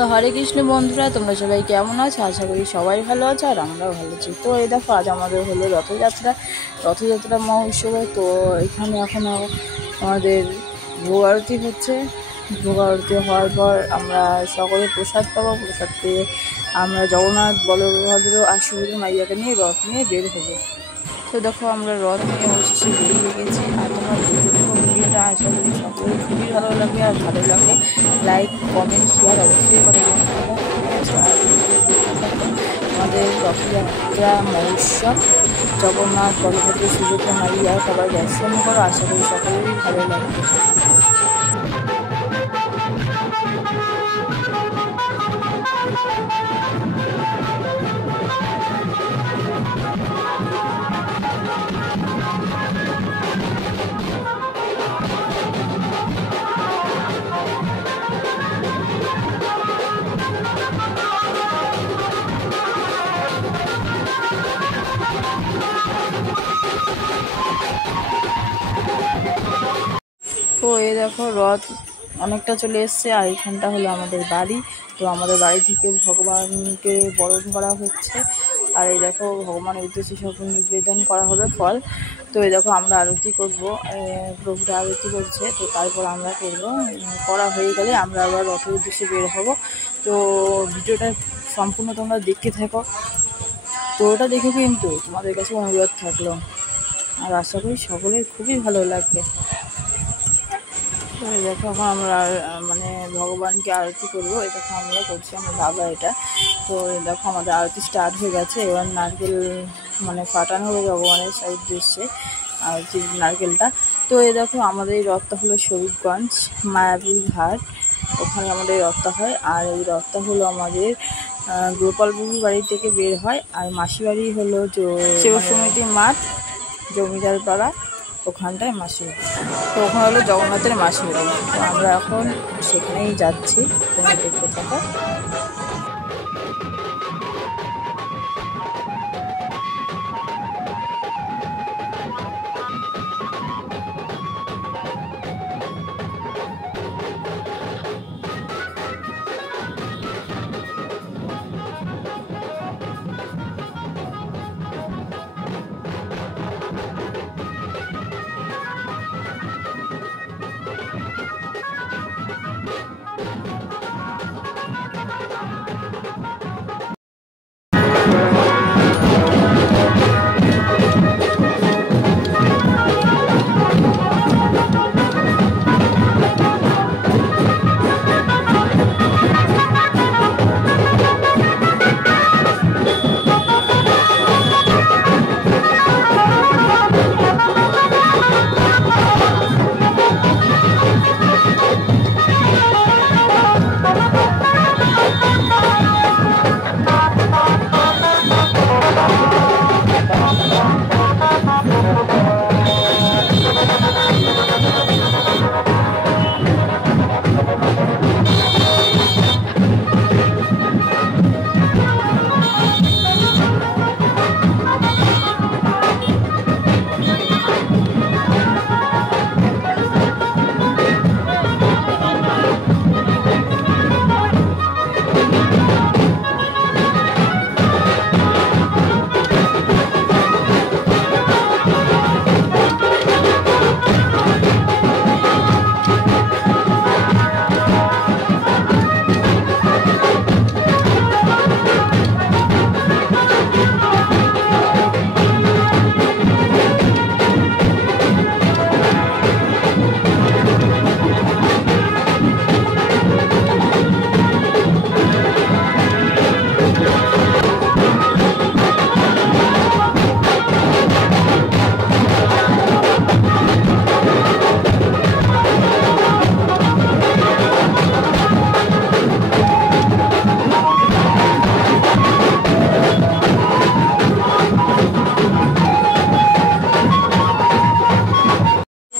তো হরে কৃষ্ণ বন্ধুরা, তোমরা সবাই কেমন আছো? আশা করি সবাই ভালো আছো আর আমরাও ভালো আছি। তো এই দেখো, আজ আমাদের হলো রথযাত্রা মহোৎসবে। তো এখানে এখন আমাদের ভোগ আরতি হচ্ছে। ভোগ আরতি হওয়ার পর আমরা সকলে প্রসাদ পাবো। প্রসাদ পেয়ে আমরা জগন্নাথ, বলভদ্র আর সুভদ্রা মাইয়াকে নিয়ে রথ নিয়ে বের হবো। তো দেখো, আমরা রথ নিয়ে অবশেষে বেরিয়ে গেছি। আর তোমরা দেখতে থাকো ভিডিওটা। আশা করি সকলে খুবই ভালো লাগে। আর ভালো লাগে লাইক, কমেন্ট, শেয়ার অবশ্যই করে আমাদের রথযাত্রা মহোৎসব, জগন্নাথ, বলভদ্র, সুভদ্রা মাইয়া সবাই দর্শন করো। আশা করি সকলেরই ভালো লাগবে। তো এই দেখো, রথ অনেকটা চলে এসছে। আর এখানটা হলো আমাদের বাড়ি। তো আমাদের বাড়ি থেকে ভগবানকে বরণ করা হচ্ছে। আর এই দেখো, ভগবানের উদ্দেশ্যে সব নিবেদন করা হবে ফল। তো এই দেখো, আমরা আরতি করব, প্রভুরা আরতি করছে। তো তারপর আমরা করবো, করা হয়ে গেলে আমরা আবার রথের উদ্দেশ্যে বের হব। তো ভিডিওটা সম্পূর্ণ তোমরা দেখতে থাকো। পুরোটা দেখে কিন্তু তোমাদের কাছে অনুরোধ থাকলো। আর আশা করি সকলের খুবই ভালো লাগবে। তো দেখো, এখন আমরা মানে ভগবানকে আরতি করবো। এই দেখো, আমরা করছি, আমার বাবা এটা। তো দেখো, আমাদের আরতি স্টার্ট হয়ে গেছে। এবার নারকেল মানে ফাটানো হবে ভগবানের উদ্দেশ্যে আরতি নারকেলটা। তো এই দেখো, আমাদের এই রথটা হলো শরীফগঞ্জ মায়াপুর ঘাট, ওখানে আমাদের এই রথটা হয়। আর এই রথটা হলো আমাদের গোপালবাবুর বাড়ি থেকে বের হয়। আর মাসি বাড়ি হলো সেবা সমিতি মাঠ, জমিদার পাড়া, ওখানটায় মাসি বাড়ি। তো ওখানে হলো জগন্নাথের মাসি বাড়ি। তো আমরা এখন সেখানেই যাচ্ছি, তোমরা দেখতে থাকো।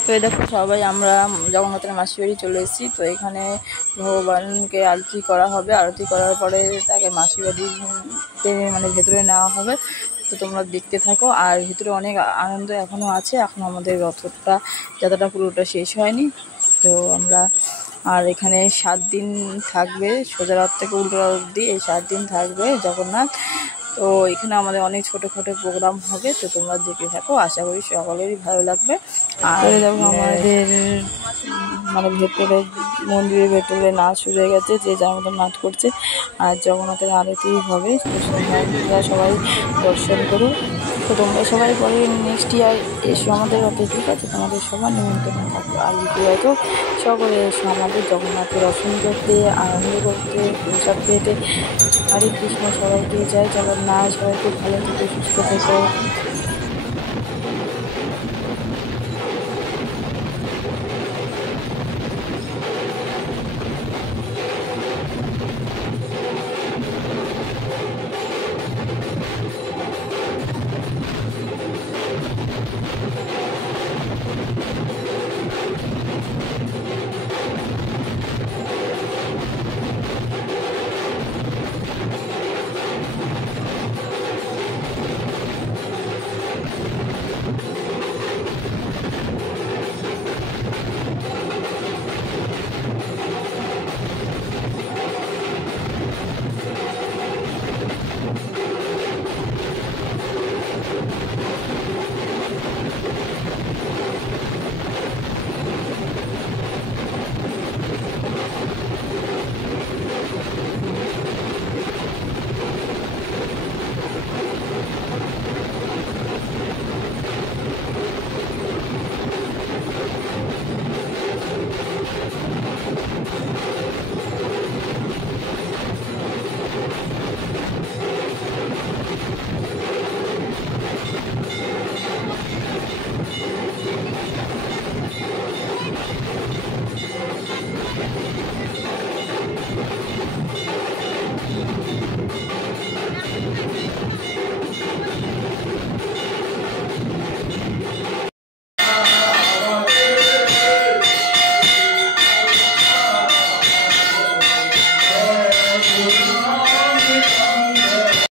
তো এই দেখো, সবাই আমরা জগন্নাথের মাসি বাড়ি চলে এসেছি। তো এখানে ভগবানকে আরতি করা হবে। আরতি করার পরে তাকে মাসি বাড়িতে মানে ভেতরে নেওয়া হবে। তো তোমরা দেখতে থাকো। আর ভিতরে অনেক আনন্দ এখনও আছে, এখন আমাদের রথটা যাত্রাটা পুরোটা শেষ হয়নি। তো আমরা আর এখানে 7 দিন থাকবে, সোজা রাত থেকে উল্টো রাত অবধি এই 7 দিন থাকবে জগন্নাথ। তো এখানে আমাদের অনেক ছোটোখাটো প্রোগ্রাম হবে, তো তোমরা দেখে থাকো, আশা করি সকলেরই ভালো লাগবে। আর দেখো আমাদের মানে ভেতরে মন্দিরের ভেতরে নাচ শুরু হয়ে গেছে, যে যার মতো নাচ করছে। আর জগন্নাথের আরতি হবে, তো তোমরা সবাই দর্শন করো। তো তোমরা সবাই পরে নেক্সট ইয়ার এসো আমাদের হাতে, ঠিক আছে? তোমাদের সবার নিমন্ত্রণ থাকবে। আর হয়তো সকলে এসো আমাদের জগন্নাথের দর্শন করতে, আনন্দ করতে, প্রসাদ খেতে। হরে কৃষ্ণ, সবাইকে জয় জগন্নাথ, সবাই খুব ভালো থেকো, সুস্থ থেকো।